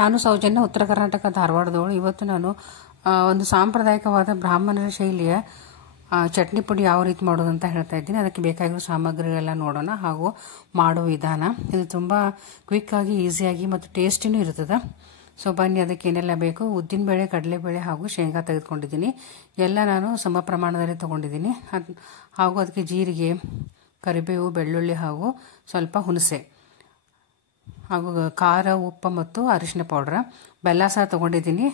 ನಾನು ಸೌಜನ್ಯ, ಉತ್ತರ ಕರ್ನಾಟಕ, ಧಾರವಾಡದವಳು. ಇವತ್ತು ನಾನು ಒಂದು ಸಾಂಪ್ರದಾಯಿಕವಾದ ಬ್ರಾಹ್ಮಣರ ಶೈಲಿಯ ಚಟ್ನಿ ಪುಡಿ ಯಾವ ರೀತಿ ಮಾಡೋದು ಅಂತ ಹೇಳ್ತಾ ಇದ್ದೀನಿ. ಅದಕ್ಕೆ ಬೇಕಾಗಿರೋ ಸಾಮಗ್ರಿಗಳೆಲ್ಲ ನೋಡೋಣ, ಹಾಗೂ ಮಾಡುವ ವಿಧಾನ. ಇದು ತುಂಬ ಕ್ವಿಕ್ಕಾಗಿ, ಈಸಿಯಾಗಿ ಮತ್ತು ಟೇಸ್ಟಿನೂ ಇರ್ತದೆ. ಸೊ ಬನ್ನಿ, ಅದಕ್ಕೆ ಏನೆಲ್ಲ ಬೇಕು. ಉದ್ದಿನಬೇಳೆ, ಕಡಲೆಬೇಳೆ ಹಾಗೂ ಶೇಂಗಾ ತೆಗೆದುಕೊಂಡಿದ್ದೀನಿ. ಎಲ್ಲ ನಾನು ಸಮ ಪ್ರಮಾಣದಲ್ಲಿ ತೊಗೊಂಡಿದ್ದೀನಿ. ಹಾಗೂ ಅದಕ್ಕೆ ಜೀರಿಗೆ, ಕರಿಬೇವು, ಬೆಳ್ಳುಳ್ಳಿ ಹಾಗೂ ಸ್ವಲ್ಪ ಹುಣಸೆ, ಹಾಗೂ ಖಾರ, ಉಪ್ಪು ಮತ್ತು ಅರಿಶಿನ ಪೌಡ್ರ, ಬೆಲ್ಲ ಸಹ ತೊಗೊಂಡಿದ್ದೀನಿ.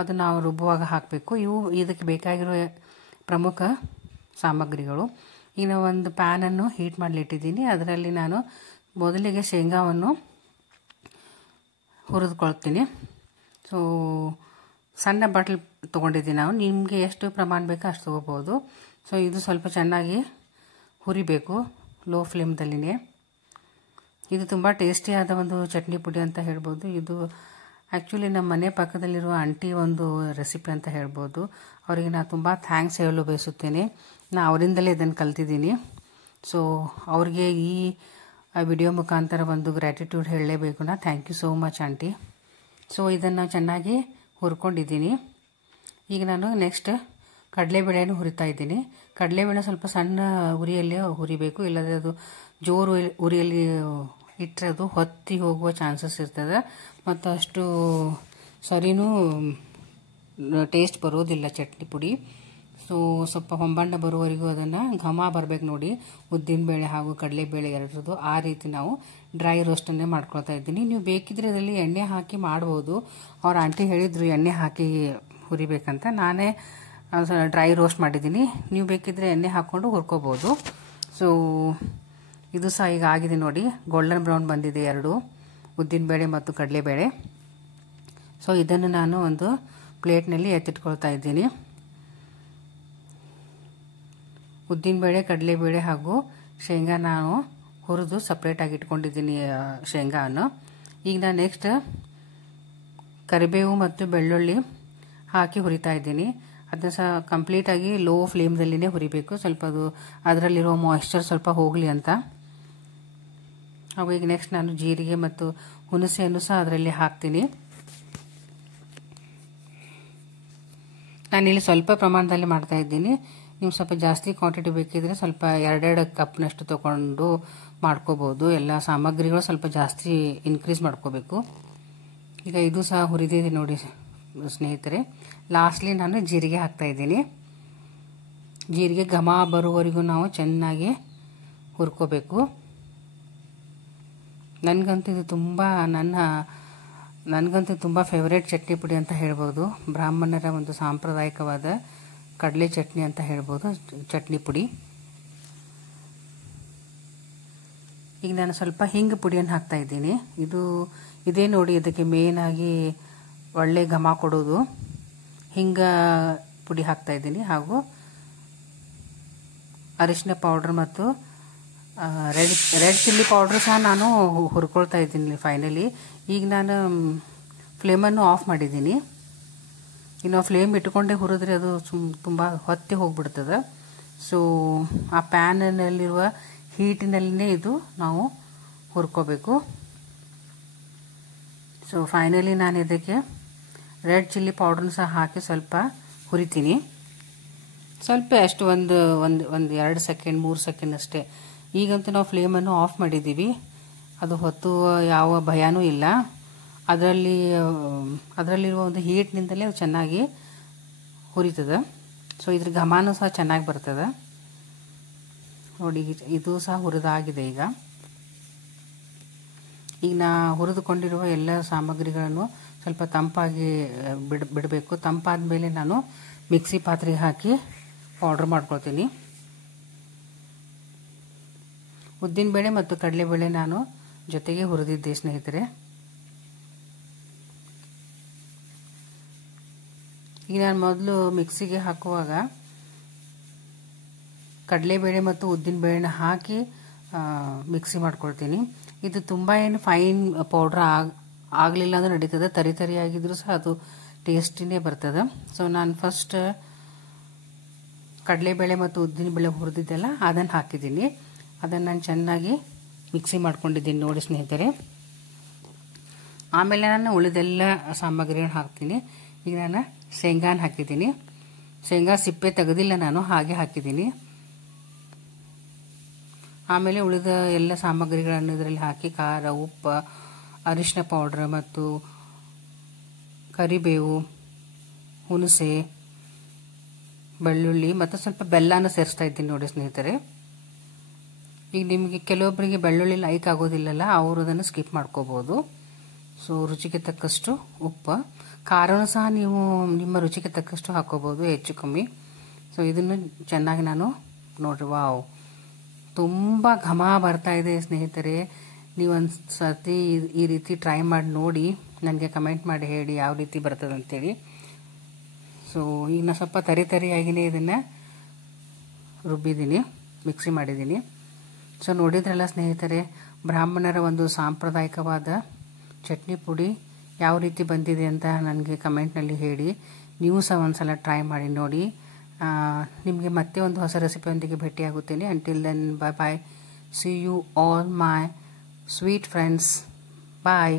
ಅದು ನಾವು ರುಬ್ಬುವಾಗ ಹಾಕಬೇಕು. ಇದಕ್ಕೆ ಬೇಕಾಗಿರೋ ಪ್ರಮುಖ ಸಾಮಗ್ರಿಗಳು. ಈಗ ಒಂದು ಪ್ಯಾನನ್ನು ಹೀಟ್ ಮಾಡಲಿಟ್ಟಿದ್ದೀನಿ. ಅದರಲ್ಲಿ ನಾನು ಮೊದಲಿಗೆ ಶೇಂಗಾವನ್ನು ಹುರಿದುಕೊಳ್ತೀನಿ. ಸೊ ಸಣ್ಣ ಬಾಟ್ಲ್ ತೊಗೊಂಡಿದ್ದೀನಿ ನಾವು. ನಿಮಗೆ ಎಷ್ಟು ಪ್ರಮಾಣ ಬೇಕೋ ಅಷ್ಟು ತೊಗೋಬೋದು. ಸೊ ಇದು ಸ್ವಲ್ಪ ಚೆನ್ನಾಗಿ ಹುರಿಬೇಕು, ಲೋ ಫ್ಲೇಮ್ದಲ್ಲಿನೇ. ಇದು ತುಂಬ ಟೇಸ್ಟಿಯಾದ ಒಂದು ಚಟ್ನಿ ಪುಡಿ ಅಂತ ಹೇಳ್ಬೋದು. ಇದು ಆ್ಯಕ್ಚುಲಿ ನಮ್ಮ ಮನೆ ಪಕ್ಕದಲ್ಲಿರುವ ಆಂಟಿ ಒಂದು ರೆಸಿಪಿ ಅಂತ ಹೇಳ್ಬೋದು. ಅವರಿಗೆ ನಾನು ತುಂಬ ಥ್ಯಾಂಕ್ಸ್ ಹೇಳಲು ಬಯಸುತ್ತೇನೆ. ನಾನು ಅವರಿಂದಲೇ ಇದನ್ನು ಕಲ್ತಿದ್ದೀನಿ. ಸೊ ಅವ್ರಿಗೆ ಈ ವಿಡಿಯೋ ಮುಖಾಂತರ ಒಂದು ಗ್ರ್ಯಾಟಿಟ್ಯೂಡ್ ಹೇಳಲೇಬೇಕು. ನಾ thank you so much aunty. So ಇದನ್ನು ಚೆನ್ನಾಗಿ ಹುರ್ಕೊಂಡಿದ್ದೀನಿ. ಈಗ ನಾನು ನೆಕ್ಸ್ಟ್ ಕಡಲೆಬೇಳೆಯನ್ನು ಹುರಿತಾ ಇದ್ದೀನಿ. ಕಡಲೆಬೇಳೆ ಸ್ವಲ್ಪ ಸಣ್ಣ ಉರಿಯಲ್ಲಿ ಹುರಿಬೇಕು, ಇಲ್ಲದ್ರೆ ಅದು ಜೋರು ಉರಿಯಲ್ಲಿ ಇಟ್ಟರೆ ಅದು ಹೊತ್ತಿ ಹೋಗುವ ಚಾನ್ಸಸ್ ಇರ್ತದೆ, ಮತ್ತು ಅಷ್ಟು ಸರಿನೂ ಟೇಸ್ಟ್ ಬರೋದಿಲ್ಲ ಚಟ್ನಿ ಪುಡಿ. ಸೊ ಸ್ವಲ್ಪ ಹೊಂಬಣ್ಣ ಬರುವವರೆಗೂ ಅದನ್ನು ಘಮ ಬರಬೇಕು ನೋಡಿ, ಉದ್ದಿನಬೇಳೆ ಹಾಗೂ ಕಡಲೆಬೇಳೆ ಎರಡರದ್ದು. ಆ ರೀತಿ ನಾವು ಡ್ರೈ ರೋಸ್ಟನ್ನೇ ಮಾಡ್ಕೊಳ್ತಾ ಇದ್ದೀನಿ. ನೀವು ಬೇಕಿದ್ರೆ ಇದರಲ್ಲಿ ಎಣ್ಣೆ ಹಾಕಿ ಮಾಡ್ಬೋದು. ಅವ್ರ ಆಂಟಿ ಹೇಳಿದ್ರು ಎಣ್ಣೆ ಹಾಕಿ ಹುರಿಬೇಕಂತ. ನಾನೇ ಡ್ರೈ ರೋಸ್ಟ್ ಮಾಡಿದ್ದೀನಿ. ನೀವು ಬೇಕಿದ್ರೆ ಎಣ್ಣೆ ಹಾಕ್ಕೊಂಡು ಹುರ್ಕೋಬೋದು. ಸೊ ಇದು ಸಹ ಈಗ ಆಗಿದೆ ನೋಡಿ, ಗೋಲ್ಡನ್ ಬ್ರೌನ್ ಬಂದಿದೆ ಎರಡು, ಉದ್ದಿನಬೇಳೆ ಮತ್ತು ಕಡಲೆಬೇಳೆ. ಸೊ ಇದನ್ನು ನಾನು ಒಂದು ಪ್ಲೇಟ್ನಲ್ಲಿ ಎತ್ತಿಟ್ಕೊಳ್ತಾ ಇದ್ದೀನಿ. ಉದ್ದಿನಬೇಳೆ, ಕಡಲೆಬೇಳೆ ಹಾಗೂ ಶೇಂಗಾ ನಾನು ಹುರಿದು ಸಪ್ರೇಟಾಗಿ ಇಟ್ಕೊಂಡಿದ್ದೀನಿ ಶೇಂಗಾವನ್ನು. ಈಗ ನಾನು ನೆಕ್ಸ್ಟ್ ಕರಿಬೇವು ಮತ್ತು ಬೆಳ್ಳುಳ್ಳಿ ಹಾಕಿ ಹುರಿತಾ ಇದ್ದೀನಿ. ಅದನ್ನ ಸಹ ಕಂಪ್ಲೀಟಾಗಿ ಲೋ ಫ್ಲೇಮ್ದಲ್ಲಿನೇ ಹುರಿಬೇಕು, ಸ್ವಲ್ಪ ಅದು ಅದರಲ್ಲಿರೋ ಮಾಯಿಶ್ಚರ್ ಸ್ವಲ್ಪ ಹೋಗಲಿ ಅಂತ. ಹಾಗೂ ಈಗ ನೆಕ್ಸ್ಟ್ ನಾನು ಜೀರಿಗೆ ಮತ್ತು ಹುಣಸೆಯನ್ನು ಸಹ ಅದರಲ್ಲಿ ಹಾಕ್ತೀನಿ. ನಾನಿಲ್ಲಿ ಸ್ವಲ್ಪ ಪ್ರಮಾಣದಲ್ಲಿ ಮಾಡ್ತಾ ಇದ್ದೀನಿ. ನೀವು ಸ್ವಲ್ಪ ಜಾಸ್ತಿ ಕ್ವಾಂಟಿಟಿ ಬೇಕಿದ್ರೆ ಸ್ವಲ್ಪ 2 ಕಪ್ನಷ್ಟು ತೊಗೊಂಡು ಮಾಡ್ಕೋಬೋದು. ಎಲ್ಲ ಸಾಮಗ್ರಿಗಳು ಸ್ವಲ್ಪ ಜಾಸ್ತಿ ಇನ್ಕ್ರೀಸ್ ಮಾಡ್ಕೋಬೇಕು. ಈಗ ಇದು ಸಹ ಹುರಿದಿದೆ ನೋಡಿ ಸ್ನೇಹಿತರೆ. ಲಾಸ್ಟ್ಲಿ ನಾನು ಜೀರಿಗೆ ಹಾಕ್ತಾ ಇದ್ದೀನಿ. ಜೀರಿಗೆ ಘಮ ಬರುವವರೆಗೂ ನಾವು ಚೆನ್ನಾಗಿ ಹುರ್ಕೋಬೇಕು. ನನಗಂತೂ ಇದು ನನಗಂತೂ ತುಂಬ ಫೇವ್ರೇಟ್ ಚಟ್ನಿ ಪುಡಿ ಅಂತ ಹೇಳ್ಬೋದು. ಬ್ರಾಹ್ಮಣರ ಒಂದು ಸಾಂಪ್ರದಾಯಿಕವಾದ ಕಡಲೆ ಚಟ್ನಿ ಅಂತ ಹೇಳ್ಬೋದು, ಚಟ್ನಿ ಪುಡಿ. ಈಗ ನಾನು ಸ್ವಲ್ಪ ಹಿಂಗು ಪುಡಿಯನ್ನು ಹಾಕ್ತಾ ಇದ್ದೀನಿ. ಇದೇ ನೋಡಿ ಇದಕ್ಕೆ ಮೇನ್ ಆಗಿ ಒಳ್ಳೆ ಘಮ ಕೊಡೋದು. ಹಿಂಗ ಪುಡಿ ಹಾಕ್ತಾ ಇದ್ದೀನಿ, ಹಾಗೂ ಅರಿಶಿನ ಪೌಡ್ರ್ ಮತ್ತು ರೆಡ್ ಚಿಲ್ಲಿ ಪೌಡ್ರ್ ಸಹ ನಾನು ಹುರ್ಕೊಳ್ತಾ ಇದ್ದೀನಿ ಫೈನಲಿ. ಈಗ ನಾನು ಫ್ಲೇಮನ್ನು ಆಫ್ ಮಾಡಿದ್ದೀನಿ. ಇನ್ನು ಫ್ಲೇಮ್ ಇಟ್ಕೊಂಡೇ ಹುರಿದ್ರೆ ಅದು ತುಂಬ ಹೊತ್ತಿ ಹೋಗ್ಬಿಡ್ತದೆ. ಸೊ ಆ ಪ್ಯಾನಲ್ಲಿರುವ ಹೀಟಿನಲ್ಲಿನೇ ಇದು ನಾವು ಹುರ್ಕೋಬೇಕು. ಸೊ ಫೈನಲಿ ನಾನು ಇದಕ್ಕೆ ರೆಡ್ ಚಿಲ್ಲಿ ಪೌಡ್ರನ್ನ ಸಹ ಹಾಕಿ ಸ್ವಲ್ಪ ಹುರಿತೀನಿ. ಸ್ವಲ್ಪ ಅಷ್ಟು ಒಂದು 2 ಸೆಕೆಂಡ್ 3 ಸೆಕೆಂಡ್ ಅಷ್ಟೇ. ಈಗಂತೂ ನಾವು ಫ್ಲೇಮನ್ನು ಆಫ್ ಮಾಡಿದ್ದೀವಿ. ಅದು ಹೊತ್ತು ಯಾವ ಭಯನೂ ಇಲ್ಲ. ಅದರಲ್ಲಿರುವ ಒಂದು ಹೀಟ್ನಿಂದಲೇ ಅದು ಚೆನ್ನಾಗಿ ಹುರಿತದೆ. ಸೊ ಇದ್ರ ಘಮನೂ ಸಹ ಚೆನ್ನಾಗಿ ಬರ್ತದೆ ನೋಡಿ. ಇದು ಸಹ ಹುರಿದಾಗಿದೆ. ಈಗ ನಾ ಹುರಿದುಕೊಂಡಿರುವ ಎಲ್ಲ ಸಾಮಗ್ರಿಗಳನ್ನು ಸ್ವಲ್ಪ ತಂಪಾಗಿ ಬಿಡಬೇಕು. ತಂಪಾದ ಮೇಲೆ ನಾನು ಮಿಕ್ಸಿ ಪಾತ್ರೆಗೆ ಹಾಕಿ ಪೌಡ್ರ್ ಮಾಡ್ಕೊಳ್ತೀನಿ. ಉದ್ದಿನಬೇಳೆ ಮತ್ತು ಕಡಲೆಬೇಳೆ ನಾನು ಜೊತೆಗೆ ಹುರಿದಿದ್ದೆ ಸ್ನೇಹಿತರೆ. ಈಗ ನಾನು ಮೊದಲು ಮಿಕ್ಸಿಗೆ ಹಾಕುವಾಗ ಕಡಲೆಬೇಳೆ ಮತ್ತು ಉದ್ದಿನಬೇಳೆನ ಹಾಕಿ ಮಿಕ್ಸಿ ಮಾಡ್ಕೊಳ್ತೀನಿ. ಇದು ತುಂಬ ಏನು ಫೈನ್ ಪೌಡ್ರ್ ಆಗಲಿಲ್ಲ ಅಂದ್ರೆ ನಡೀತದೆ, ತರಿಯಾಗಿದ್ರೂ ಸಹ ಅದು ಟೇಸ್ಟಿನೇ ಬರ್ತದೆ. ಸೊ ನಾನು ಫಸ್ಟ್ ಕಡಲೆಬೇಳೆ ಮತ್ತು ಉದ್ದಿನಬೇಳೆ ಹುರಿದಿದ್ದೆಲ್ಲ ಅದನ್ನು ಹಾಕಿದ್ದೀನಿ. ಅದನ್ನು ನಾನು ಚೆನ್ನಾಗಿ ಮಿಕ್ಸಿ ಮಾಡ್ಕೊಂಡಿದ್ದೀನಿ ನೋಡಿ ಸ್ನೇಹಿತರೆ. ಆಮೇಲೆ ನಾನು ಉಳಿದೆಲ್ಲ ಸಾಮಗ್ರಿಗಳನ್ನ ಹಾಕ್ತೀನಿ. ಈಗ ನಾನು ಶೇಂಗಾನ ಹಾಕಿದ್ದೀನಿ. ಶೇಂಗಾ ಸಿಪ್ಪೆ ತೆಗೆದಿಲ್ಲ, ನಾನು ಹಾಗೆ ಹಾಕಿದ್ದೀನಿ. ಆಮೇಲೆ ಉಳಿದ ಎಲ್ಲ ಸಾಮಗ್ರಿಗಳನ್ನು ಇದರಲ್ಲಿ ಹಾಕಿ ಖಾರ, ಉಪ್ಪು, ಅರಿಶಿನ ಪೌಡ್ರ್ ಮತ್ತು ಕರಿಬೇವು, ಹುಣಸೆ, ಬೆಳ್ಳುಳ್ಳಿ ಮತ್ತು ಸ್ವಲ್ಪ ಬೆಲ್ಲನ ಸೇರಿಸ್ತಾ ಇದ್ದೀನಿ ನೋಡಿ ಸ್ನೇಹಿತರೆ. ಈಗ ನಿಮಗೆ ಕೆಲವೊಬ್ಬರಿಗೆ ಬೆಳ್ಳುಳ್ಳಿ ಲೈಕ್ ಆಗೋದಿಲ್ಲಲ್ಲ, ಅವರು ಅದನ್ನು ಸ್ಕಿಪ್ ಮಾಡ್ಕೋಬೋದು. ಸೊ ರುಚಿಗೆ ತಕ್ಕಷ್ಟು ಉಪ್ಪು, ಖಾರನೂ ಸಹ ನೀವು ನಿಮ್ಮ ರುಚಿಗೆ ತಕ್ಕಷ್ಟು ಹಾಕೋಬೋದು, ಹೆಚ್ಚು ಕಮ್ಮಿ. ಸೊ ಇದನ್ನು ಚೆನ್ನಾಗಿ ನಾನು ನೋಡ್ರಿ, ವಾವ್, ತುಂಬ ಘಮ ಬರ್ತಾ ಇದೆ ಸ್ನೇಹಿತರೆ. ನೀವೊಂದು ಸರ್ತಿ ಈ ರೀತಿ ಟ್ರೈ ಮಾಡಿ ನೋಡಿ, ನನಗೆ ಕಮೆಂಟ್ ಮಾಡಿ ಹೇಳಿ ಯಾವ ರೀತಿ ಬರ್ತದೆ ಅಂತೇಳಿ. ಸೊ ಈಗ ನಾನು ಸ್ವಲ್ಪ ತರಿಯಾಗಿಯೇ ಇದನ್ನು ರುಬ್ಬಿದ್ದೀನಿ, ಮಿಕ್ಸಿ ಮಾಡಿದ್ದೀನಿ. ಸೊ ನೋಡಿದ್ರಲ್ಲ ಸ್ನೇಹಿತರೆ, ಬ್ರಾಹ್ಮಣರ ಒಂದು ಸಾಂಪ್ರದಾಯಿಕವಾದ ಚಟ್ನಿ ಪುಡಿ ಯಾವ ರೀತಿ ಬಂದಿದೆ ಅಂತ ನನಗೆ ಕಮೆಂಟ್ನಲ್ಲಿ ಹೇಳಿ. ನೀವು ಸಹ ಒಂದ್ಸಲ ಟ್ರೈ ಮಾಡಿ ನೋಡಿ. ನಿಮಗೆ ಮತ್ತೆ ಒಂದು ಹೊಸ ರೆಸಿಪಿಯೊಂದಿಗೆ ಭೇಟಿಯಾಗುತ್ತೇನೆ. Until then, bye bye. See you all my sweet friends. Bye.